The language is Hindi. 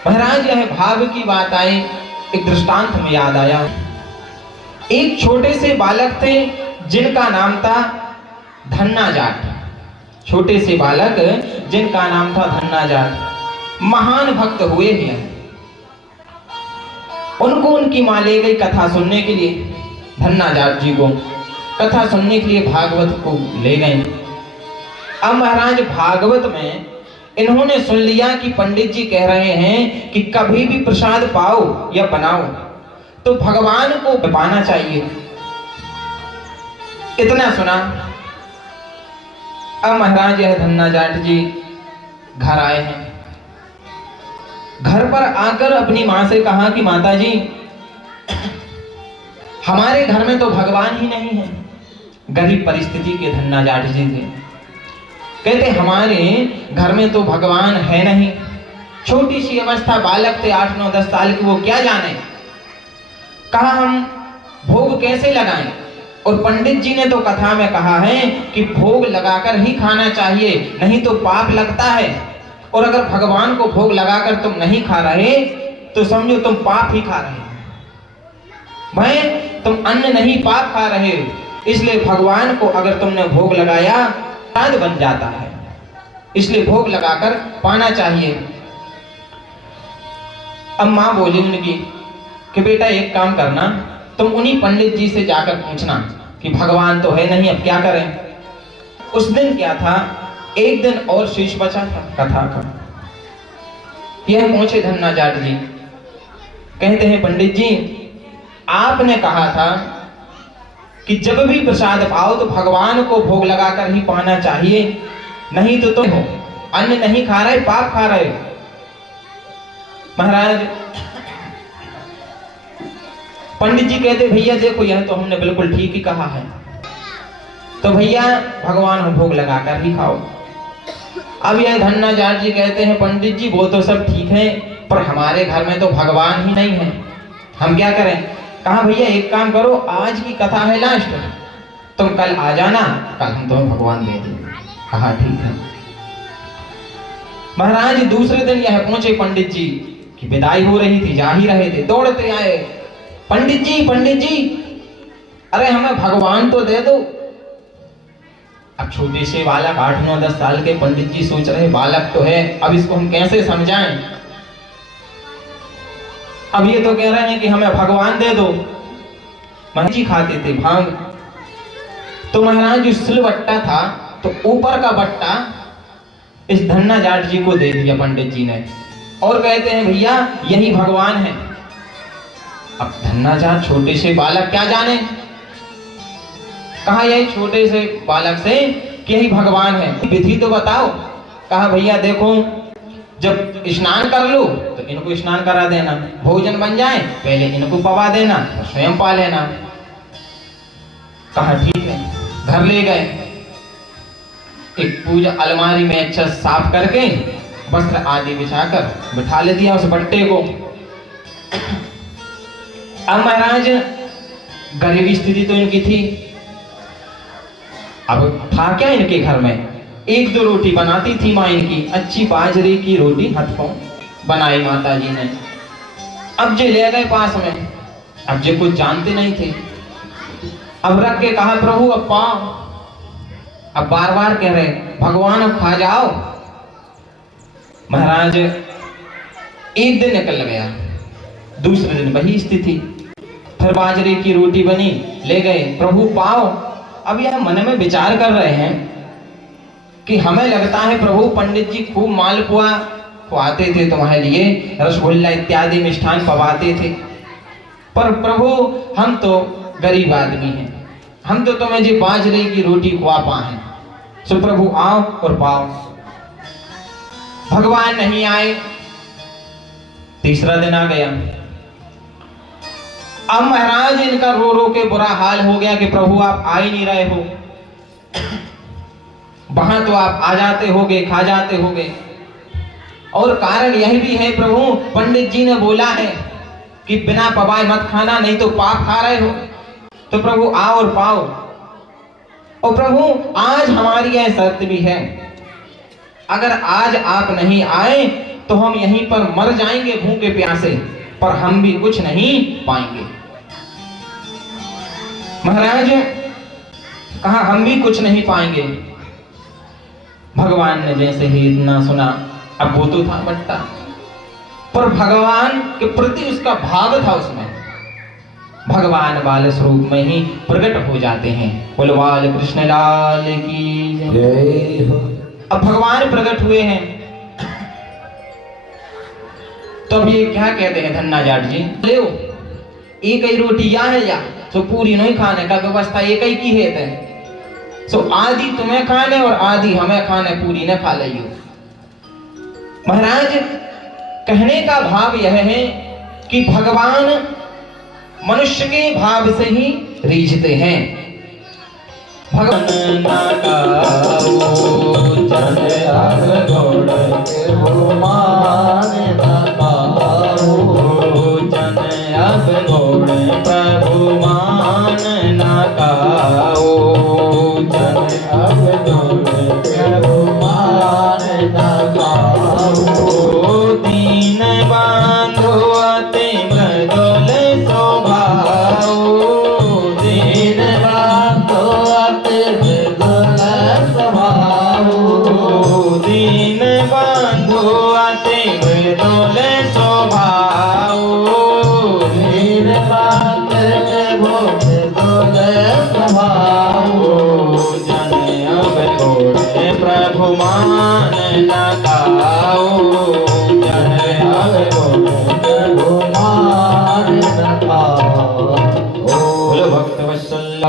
महाराज यह भाव की बात आई, एक दृष्टांत में याद आया। एक छोटे से बालक थे जिनका नाम था धन्ना जाट। छोटे से बालक जिनका नाम था धन्ना जाट, महान भक्त हुए हैं। उनको उनकी माँ ले गई कथा सुनने के लिए। धन्ना जाट जी को कथा सुनने के लिए भागवत को ले गए। अब महाराज भागवत में इन्होंने सुन लिया कि पंडित जी कह रहे हैं कि कभी भी प्रसाद पाओ या बनाओ तो भगवान को पाना चाहिए। इतना सुना। अब महाराज यह धन्ना जाट जी घर आए हैं। घर पर आकर अपनी मां से कहा कि माता जी, हमारे घर में तो भगवान ही नहीं है। गरीब परिस्थिति के धन्ना जाट जी थे। कहते हमारे घर में तो भगवान है नहीं। छोटी सी अवस्था, बालक थे 8, 9, 10 साल के, वो क्या जाने। कहा हम भोग कैसे लगाएं। और पंडित जी ने तो कथा में कहा है कि भोग लगाकर ही खाना चाहिए, नहीं तो पाप लगता है। और अगर भगवान को भोग लगाकर तुम नहीं खा रहे तो समझो तुम पाप ही खा रहे हो। भाई तुम अन्न नहीं पाप खा रहे हो, इसलिए भगवान को अगर तुमने भोग लगाया प्रसाद बन जाता है, इसलिए भोग लगाकर पाना चाहिए। अब मां बोली उनकी कि बेटा एक काम करना, तुम उन्हीं पंडित जी से जाकर पूछना कि भगवान तो है नहीं, अब क्या करें। उस दिन क्या था, एक दिन और शेष बचा था कथा का। यह पहुंचे धन्ना जाट जी, कहते हैं पंडित जी आपने कहा था कि जब भी प्रसाद पाओ तो भगवान को भोग लगाकर ही पाना चाहिए, नहीं तो तुम अन्न नहीं खा रहे, पाप खा रहे। महाराज पंडित जी कहते भैया देखो यह तो हमने बिल्कुल ठीक ही कहा है, तो भैया भगवान को भोग लगाकर ही खाओ। अब यह धन्ना जाट जी कहते हैं पंडित जी वो तो सब ठीक है, पर हमारे घर में तो भगवान ही नहीं है, हम क्या करें। कहा भैया एक काम करो, आज की कथा है लास्ट, तुम कल आ जाना, कल हम तुम्हें भगवान दे देंगे। कहा ठीक है। महाराज दूसरे दिन यह पहुंचे पंडित जी की विदाई हो रही थी, जा ही रहे थे, दौड़ते आए, पंडित जी अरे हमें भगवान तो दे दो। अब छोटे से बालक 8, 9, 10 साल के, पंडित जी सोच रहे बालक तो है, अब इसको हम कैसे समझाएं। अब ये तो कह रहे हैं कि हमें भगवान दे दो। महाराज जी खाते थे भांग, तो महाराज जो सिलवट्टा था तो ऊपर का बट्टा इस धन्ना जाट जी को दे दिया पंडित जी ने, और कहते हैं भैया यही भगवान है। अब धन्ना जाट छोटे से बालक क्या जाने, कहा यही छोटे से बालक से कि यही भगवान है, विधि तो बताओ। कहा भैया देखो जब स्नान कर लो तो इनको स्नान करा देना, भोजन बन जाए पहले इनको पवा देना, स्वयं पा लेना। कहा ठीक है। घर ले गए, एक पूजा अलमारी में अच्छा साफ करके वस्त्र आदि बिछाकर बिठा ले दिया उस बट्टे को। अब महाराज गरीबी स्थिति तो इनकी थी, अब था क्या इनके घर में, 1-2 रोटी बनाती थी माँ इनकी, अच्छी बाजरे की रोटी हथों बनाई माता जी ने। अब जे ले गए पास में, अब जे कुछ जानते नहीं थे, अब रख के कहा प्रभु अब पाओ। अब बार बार कह रहे भगवान अब खा जाओ। महाराज एक दिन निकल गया, दूसरे दिन वही स्थिति, फिर बाजरे की रोटी बनी, ले गए प्रभु पाओ। अब यह मन में विचार कर रहे हैं कि हमें लगता है प्रभु पंडित जी खूब मालपुआ खुआते थे तुम्हारे लिए, रसगुल्ला इत्यादि मिष्ठान पवाते थे, पर प्रभु हम तो गरीब आदमी हैं, हम तो तुम्हें जी बाजरे की रोटी खुआ पाए, सो प्रभु आओ और पाओ। भगवान नहीं आए। तीसरा दिन आ गया। अब महाराज इनका रो रो के बुरा हाल हो गया कि प्रभु आप आ ही नहीं रहे हो, वहां तो आप आ जाते होगे, खा जाते होगे, और कारण यह भी है प्रभु पंडित जी ने बोला है कि बिना पवाए मत खाना, नहीं तो पाप खा रहे हो, तो प्रभु आओ और पाओ। और प्रभु आज हमारी यह शर्त भी है, अगर आज आप नहीं आए तो हम यहीं पर मर जाएंगे भूखे प्यासे, पर हम भी कुछ नहीं पाएंगे। महाराज कहा हम भी कुछ नहीं पाएंगे। भगवान ने जैसे ही इतना सुना, अब वो तो था बट्टा, पर भगवान के प्रति उसका भाव था, उसमें भगवान बाल स्वरूप में ही प्रकट हो जाते हैं। बोलो बाल कृष्ण लाल की जय। अब भगवान प्रकट हुए हैं, तो अब ये क्या कहते हैं धन्ना जाट जी, ले एक ही रोटी या है या सो पूरी नहीं खाने का व्यवस्था एक ही की है, सो आधी तुम्हें खाने और आधी हमें खाने, पूरी न खा लियो। महाराज कहने का भाव यह है कि भगवान मनुष्य के भाव से ही रीझते हैं। भगवान भक्त वत्सल